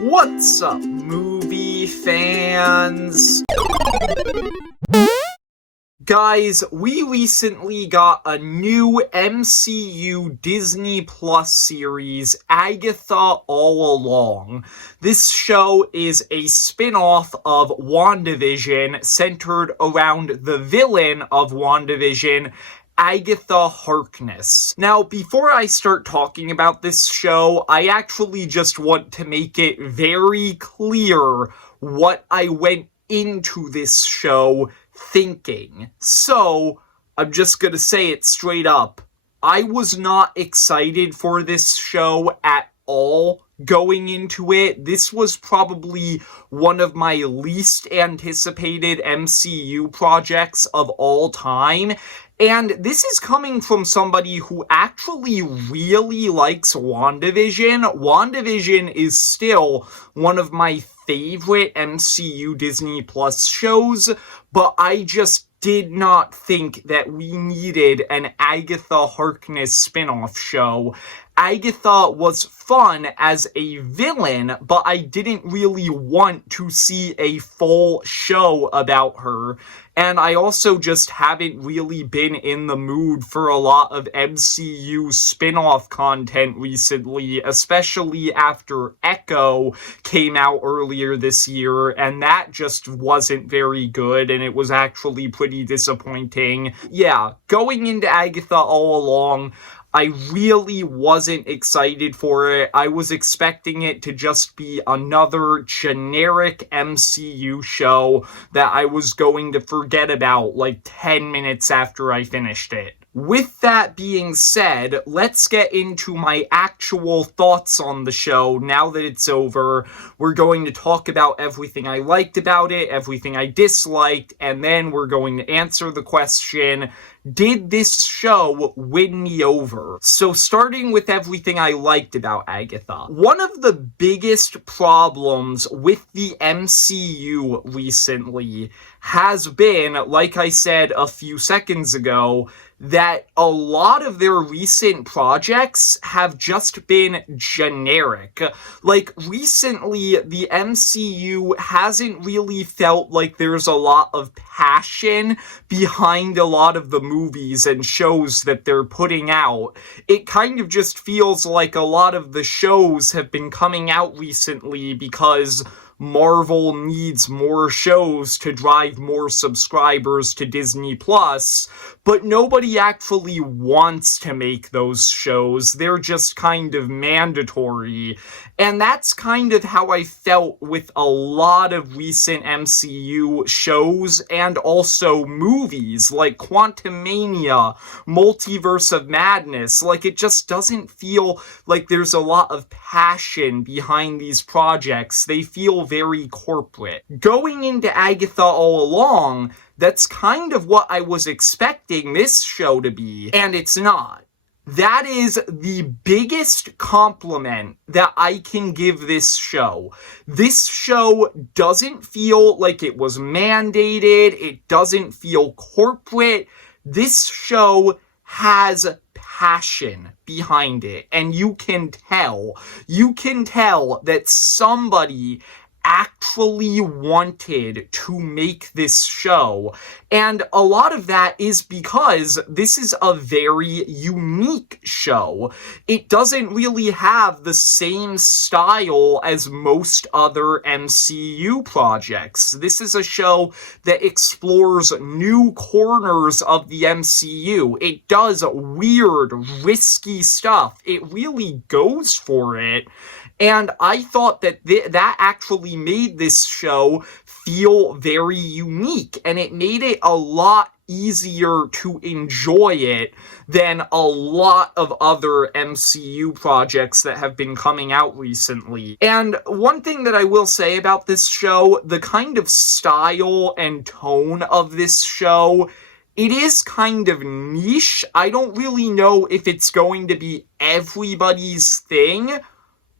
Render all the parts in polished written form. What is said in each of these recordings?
What's up, movie fans? Guys, we recently got a new MCU Disney Plus series, Agatha All Along. This show is a spin-off of WandaVision centered around the villain of WandaVision, Agatha Harkness. Now, before I start talking about this show, I actually just want to make it very clear what I went into this show thinking. So, I'm just gonna say it straight up. I was not excited for this show at all going into it. This was probably one of my least anticipated MCU projects of all time. And this is coming from somebody who actually really likes WandaVision. WandaVision is still one of my favorite MCU Disney Plus shows, but I just did not think that we needed an Agatha Harkness spin-off show. Agatha was fun as a villain, but I didn't really want to see a full show about her. And I also just haven't really been in the mood for a lot of MCU spin-off content recently, especially after Echo came out earlier this year, and that just wasn't very good, and it was actually pretty disappointing. Yeah, going into Agatha All Along, I really wasn't excited for it. I was expecting it to just be another generic MCU show that I was going to forget about like 10 minutes after I finished it. With that being said, let's get into my actual thoughts on the show now that it's over. We're going to talk about everything I liked about it, everything I disliked, and then we're going to answer the question, did this show win me over? So starting with everything I liked about Agatha. One of the biggest problems with the MCU recently has been, like I said a few seconds ago, that a lot of their recent projects have just been generic. Like, recently, the MCU hasn't really felt like there's a lot of passion behind a lot of the movies and shows that they're putting out. It kind of just feels like a lot of the shows have been coming out recently because Marvel needs more shows to drive more subscribers to Disney Plus, but nobody actually wants to make those shows. They're just kind of mandatory. And that's kind of how I felt with a lot of recent MCU shows and also movies like Quantumania, Multiverse of Madness. Like, it just doesn't feel like there's a lot of passion behind these projects. They feel very corporate. Going into Agatha All Along, that's kind of what I was expecting this show to be, and it's not. That is the biggest compliment that I can give this show. This show doesn't feel like it was mandated. It doesn't feel corporate. This show has passion behind it, and you can tell that somebody actually wanted to make this show. And a lot of that is because this is a very unique show. It doesn't really have the same style as most other MCU projects. This is a show that explores new corners of the MCU. It does weird, risky stuff. It really goes for it. And I thought that that actually made this show feel very unique, and it made it a lot easier to enjoy it than a lot of other MCU projects that have been coming out recently. And one thing that I will say about this show, the kind of style and tone of this show, it is kind of niche. I don't really know if it's going to be everybody's thing,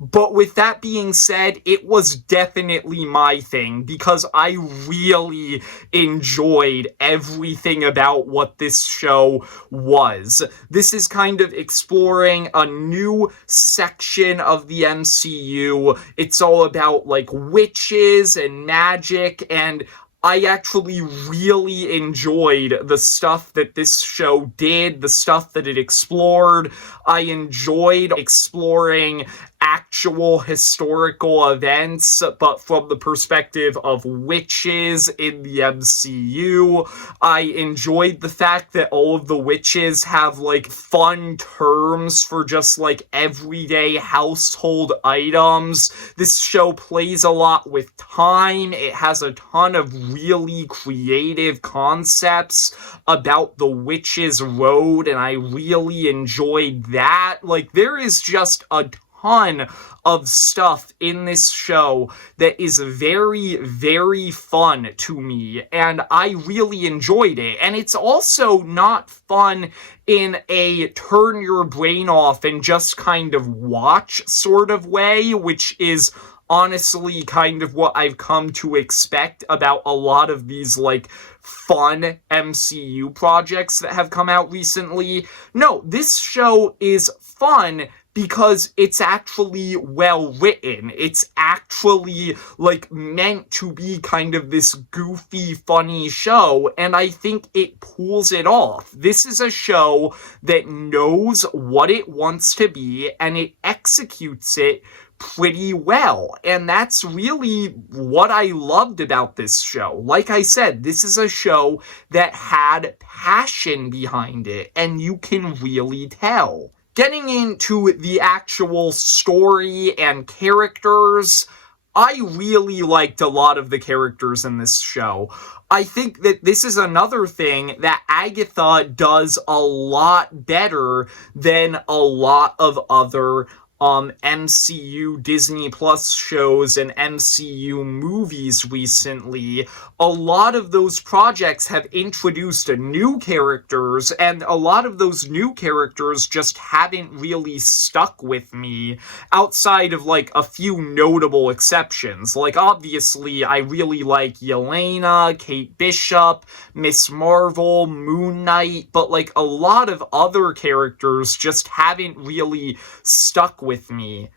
But with that being said, it was definitely my thing because I really enjoyed everything about what this show was. This is kind of exploring a new section of the MCU. It's all about like witches and magic, and I actually really enjoyed the stuff that this show did, the stuff that it explored. I enjoyed exploring actual historical events, but from the perspective of witches in the MCU. I enjoyed the fact that all of the witches have like fun terms for just like everyday household items. This show plays a lot with time. It has a ton of really creative concepts about the witch's road, and I really enjoyed that. Like, there is just a ton of stuff in this show that is very, very fun to me, and I really enjoyed it. And it's also not fun in a turn your brain off and just kind of watch sort of way, which is honestly kind of what I've come to expect about a lot of these like fun MCU projects that have come out recently. No, this show is fun because it's actually well written. It's actually like meant to be kind of this goofy, funny show, and I think it pulls it off. This is a show that knows what it wants to be, and it executes it pretty well. And that's really what I loved about this show. Like I said, this is a show that had passion behind it, and you can really tell. Getting into the actual story and characters, I really liked a lot of the characters in this show. I think that this is another thing that Agatha does a lot better than a lot of other MCU Disney Plus shows and MCU movies recently. A lot of those projects have introduced new characters, and a lot of those new characters just haven't really stuck with me outside of like a few notable exceptions. Like, obviously, I really like Yelena, Kate Bishop, Miss Marvel, Moon Knight, but like a lot of other characters just haven't really stuck with me.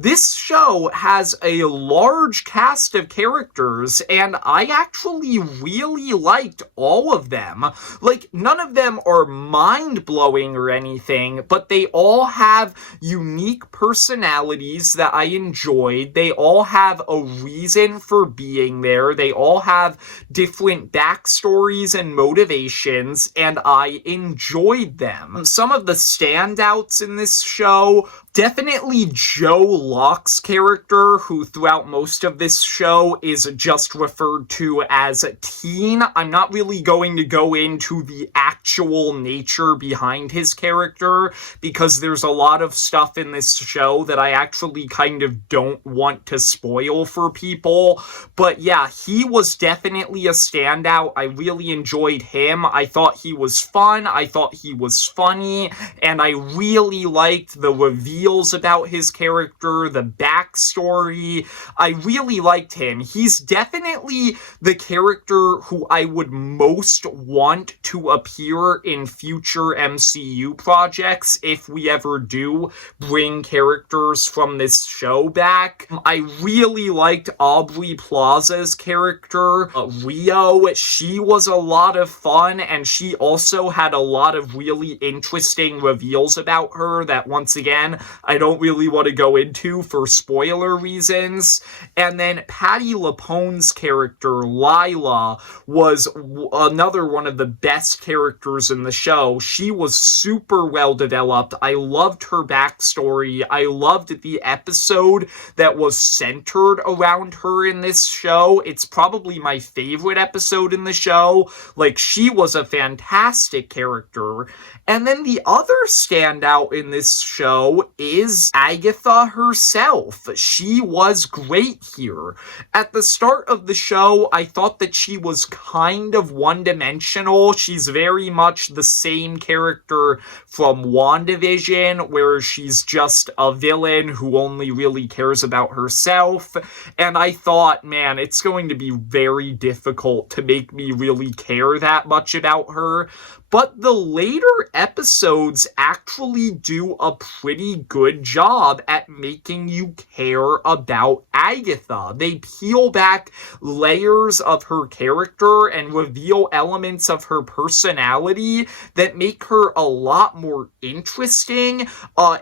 This show has a large cast of characters, and I actually really liked all of them. Like, none of them are mind-blowing or anything, but they all have unique personalities that I enjoyed. They all have a reason for being there. They all have different backstories and motivations, and I enjoyed them. Some of the standouts in this show, definitely Joe Locke's character, who throughout most of this show is just referred to as Teen. I'm not really going to go into the actual nature behind his character, because there's a lot of stuff in this show that I actually kind of don't want to spoil for people. But yeah, he was definitely a standout. I really enjoyed him. I thought he was fun. I thought he was funny. And I really liked the reveal about his character, the backstory. I really liked him. He's definitely the character who I would most want to appear in future MCU projects if we ever do bring characters from this show back. I really liked Aubrey Plaza's character, Rio. She was a lot of fun, and she also had a lot of really interesting reveals about her that, once again, I don't really want to go into for spoiler reasons. And then Patti LuPone's character, Lila, was another one of the best characters in the show. She was super well developed. I loved her backstory. I loved the episode that was centered around her in this show. It's probably my favorite episode in the show. Like, she was a fantastic character. And then the other standout in this show is Agatha herself. She was great here. At the start of the show, I thought that she was kind of one-dimensional. She's very much the same character from WandaVision, where she's just a villain who only really cares about herself. And I thought, man, it's going to be very difficult to make me really care that much about her. But the later episodes actually do a pretty good job at making you care about Agatha. They peel back layers of her character and reveal elements of her personality that make her a lot more interesting.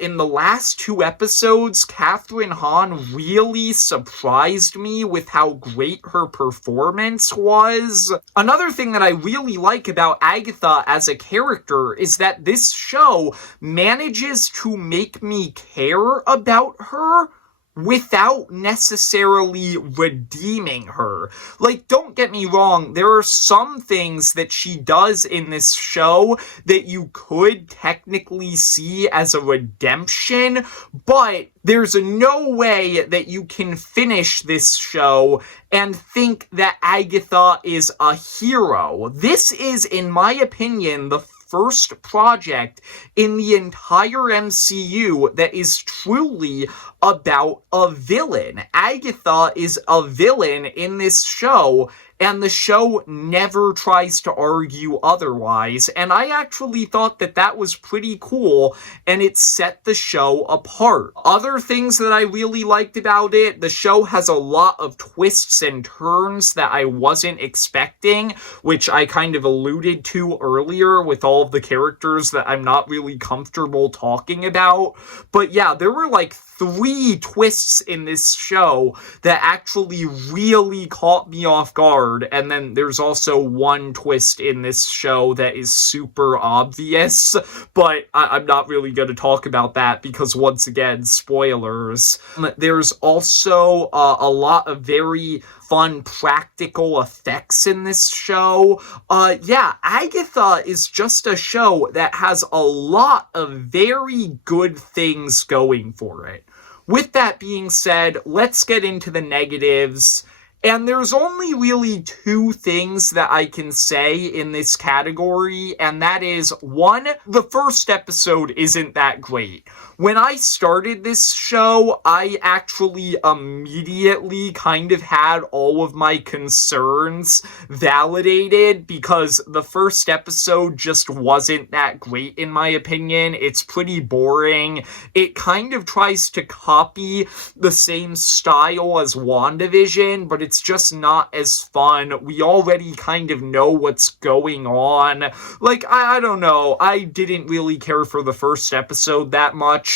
In the last 2 episodes, Catherine Hahn really surprised me with how great her performance was. Another thing that I really like about Agatha as a character is that this show manages to make me care about her without necessarily redeeming her. Like, don't get me wrong, there are some things that she does in this show that you could technically see as a redemption, but there's no way that you can finish this show and think that Agatha is a hero. This is, in my opinion, the first project in the entire MCU that is truly about a villain. Agatha is a villain in this show, and the show never tries to argue otherwise, and I actually thought that that was pretty cool, and it set the show apart. Other things that I really liked about it, the show has a lot of twists and turns that I wasn't expecting, which I kind of alluded to earlier with all of the characters that I'm not really comfortable talking about. But yeah, there were like 3 twists in this show that actually really caught me off guard, and then there's also 1 twist in this show that is super obvious, but I'm not really going to talk about that because, once again, spoilers. There's also a lot of very fun practical effects in this show. Yeah, Agatha is just a show that has a lot of very good things going for it. With that being said, let's get into the negatives. And there's only really 2 things that I can say in this category, and that is, 1, the first episode isn't that great. When I started this show, I actually immediately kind of had all of my concerns validated because the first episode just wasn't that great in my opinion. It's pretty boring. It kind of tries to copy the same style as WandaVision, but it's just not as fun. We already kind of know what's going on. Like, I don't know. I didn't really care for the first episode that much.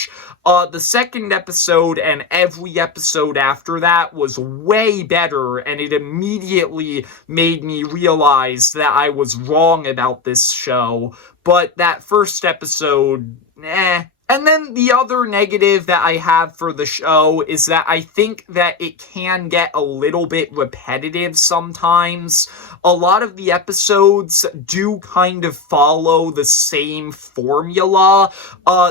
The second episode and every episode after that was way better, and it immediately made me realize that I was wrong about this show. But that first episode, And then the other negative that I have for the show is that I think that it can get a little bit repetitive sometimes. A lot of the episodes do kind of follow the same formula.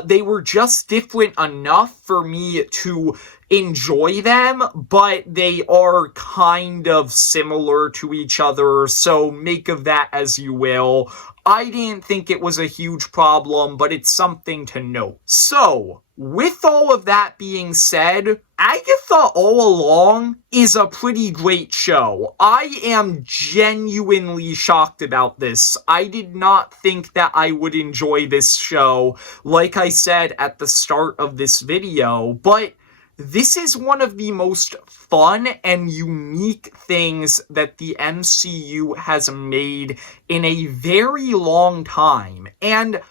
They were just different enough for me to enjoy them, but they are kind of similar to each other, so make of that as you will. I didn't think it was a huge problem, but it's something to note. So, with all of that being said, Agatha All Along is a pretty great show. I am genuinely shocked about this. I did not think that I would enjoy this show, like I said at the start of this video, but this is one of the most fun and unique things that the MCU has made in a very long time. And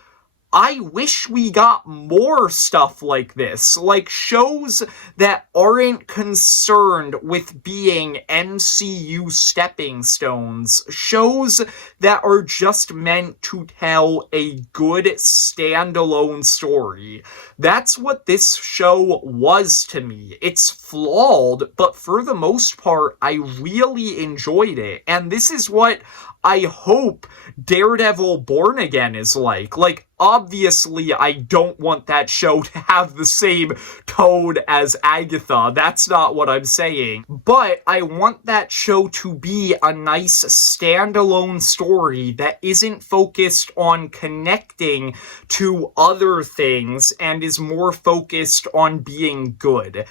I wish we got more stuff like this, like shows that aren't concerned with being MCU stepping stones, shows that are just meant to tell a good standalone story. That's what this show was to me. It's flawed, but for the most part, I really enjoyed it, and this is what I hope Daredevil Born Again is like. Like, obviously, I don't want that show to have the same tone as Agatha. That's not what I'm saying. But I want that show to be a nice standalone story that isn't focused on connecting to other things and is more focused on being good.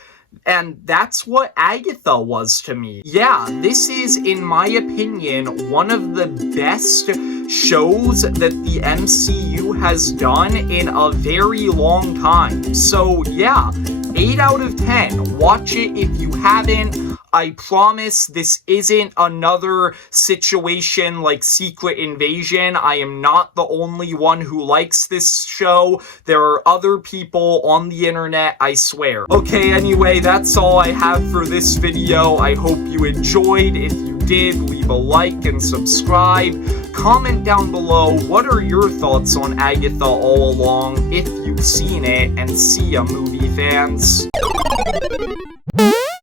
And that's what Agatha was to me. Yeah, this is, in my opinion, one of the best shows that the MCU has done in a very long time. So yeah, 8 out of 10. Watch it if you haven't. I promise this isn't another situation like Secret Invasion. I am not the only one who likes this show. There are other people on the internet, I swear. Okay, anyway, that's all I have for this video. I hope you enjoyed. If you did, leave a like and subscribe. Comment down below, what are your thoughts on Agatha All Along, if you've seen it, and see ya, movie fans.